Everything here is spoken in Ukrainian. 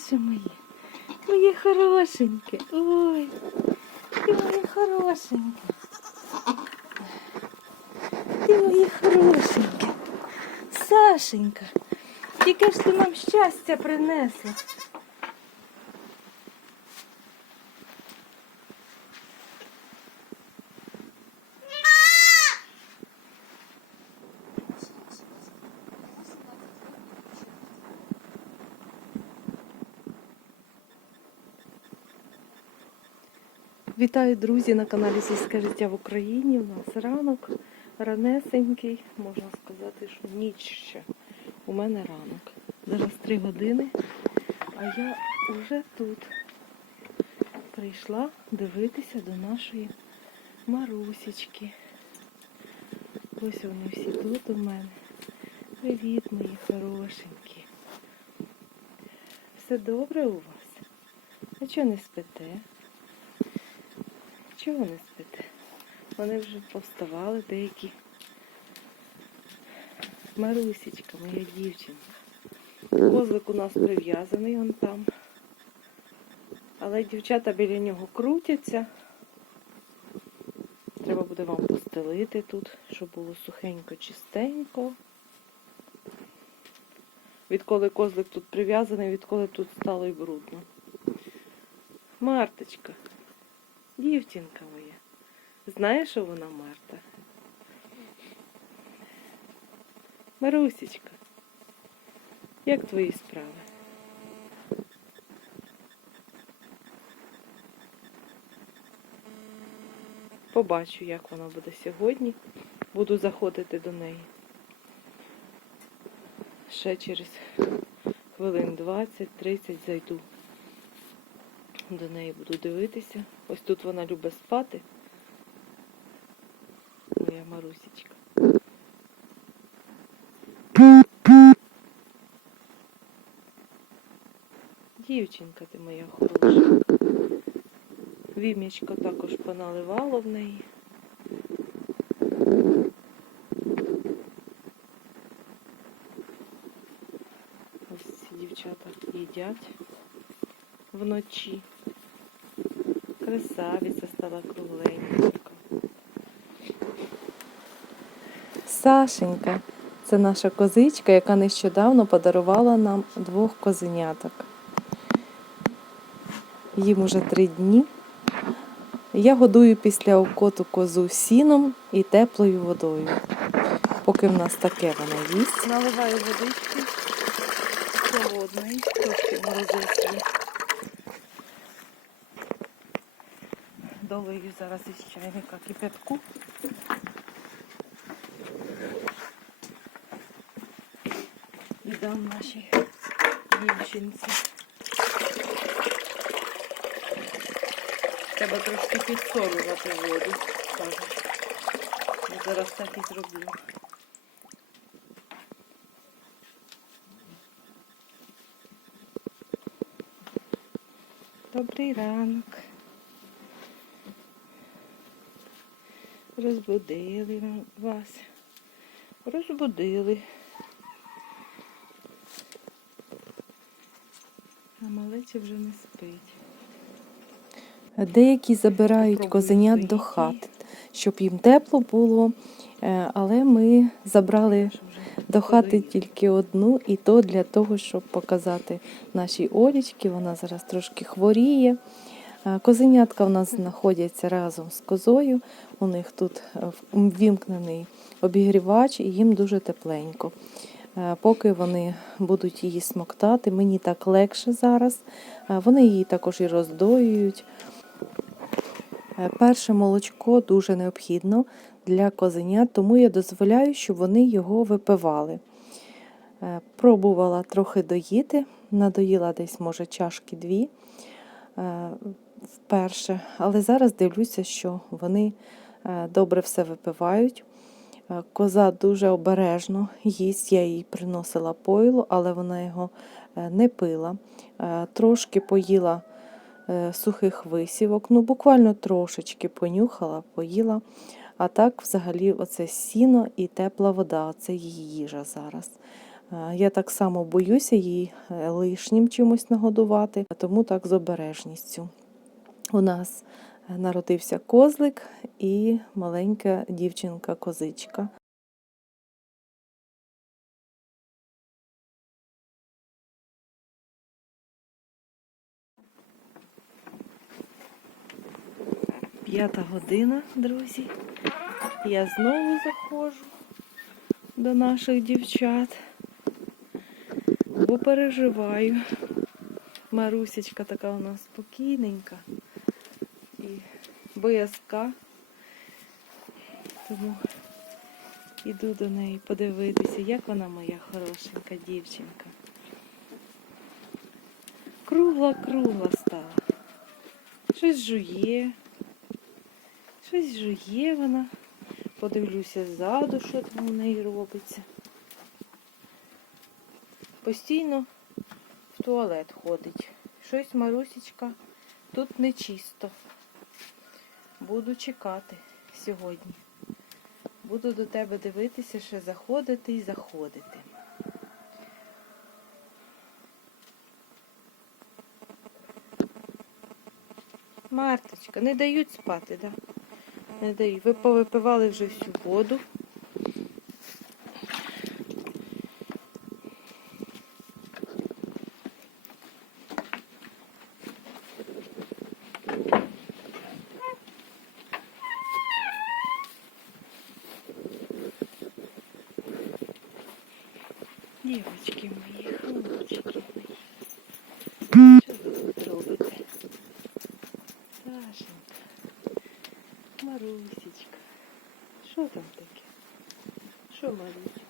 хороші мої. Мої хорошенькі. Ой, ти мої хорошенькі. Ти мої хорошенькі. Сашенька, тільки ж ти нам щастя принесла. Вітаю, друзі, на каналі Сільське життя в Україні. У нас ранок ранесенький, можна сказати, що ніч ще. У мене ранок. Зараз три години, а я вже тут прийшла дивитися до нашої Марусечки. Ось вони всі тут у мене. Привіт, мої хорошенькі. Все добре у вас? А чого не спите? Чого не спите? Вони вже повставали деякі. Марусечка, моя дівчинка. Козлик у нас прив'язаний он там. Але дівчата біля нього крутяться. Треба буде вам постелити тут, щоб було сухенько, чистенько. Відколи козлик тут прив'язаний, відколи тут стало й брудно. Марточка. Дівчинка моя. Знаєш, що вона Марта? Марусечка, як твої справи? Побачу, як вона буде сьогодні. Буду заходити до неї. Ще через хвилин 20-30 зайду до неї буду дивитися. Ось тут вона любить спати. Моя Марусечка. Дівчинка ти моя хороша. Вім'ячко також поналивало в неї. Ось ці дівчата їдять вночі. Красавиця стала кругленька. Сашенька, це наша козичка, яка нещодавно подарувала нам двох козеняток. Їм уже три дні. Я годую після окоту козу сіном і теплою водою. Поки в нас таке вона їсть. Наливаю водички холодної, трохи морозисної. Долию зараз із чайника кипятку. І дам нашій дівчинці. Треба трошки підсолювати воду. кажуть. Я зараз так і зроблю. Добрий ранок. Розбудили вас. Розбудили. А малеча вже не спить. Деякі забирають козенят до хати, щоб їм тепло було, Е, але ми забрали до хати тільки одну, і то для того, щоб показати нашій Олічці. Вона зараз трошки хворіє. Е, Козенятка в нас знаходяться разом з козою. У них тут е, ввімкнений обігрівач, і їм дуже тепленько. Е, Поки вони будуть її смоктати, мені так легше зараз. Вони її також і роздоюють. Перше молочко дуже необхідно для козенят, тому я дозволяю, щоб вони його випивали. Пробувала трохи доїти, надоїла десь, може, чашки дві вперше, але зараз дивлюся, що вони е, добре все випивають. Е, Коза дуже обережно їсть, я їй приносила пойло, але вона його е, не пила. Трошки поїла сухих висівок, ну буквально трошечки понюхала, поїла. А так, взагалі, оце сіно і тепла вода, це її їжа зараз. Я так само боюся її лишнім чимось нагодувати, тому так з обережністю. У нас е, народився козлик і маленька дівчинка-козичка. П'ята година, друзі. Я знову заходжу до наших дівчат, бо переживаю. Марусечка така у нас спокійненька боязка. Тому іду до неї подивитися, як вона моя хорошенька дівчинка. Кругла-кругла стала. Щось жує. Щось жує вона. Подивлюся ззаду, що там у неї робиться. Постійно в туалет ходить. Щось Марусечка тут нечисто. Буду чекати сьогодні. Буду до тебе дивитися, ще заходити і заходити. Марточка, не дають спати, да? Не дають. Ви повипивали вже всю воду. Дівочки мої, хлопчики мої. Що ви тут робите? Сашенька, Марусечка. Що там таке? Що, Марусечка?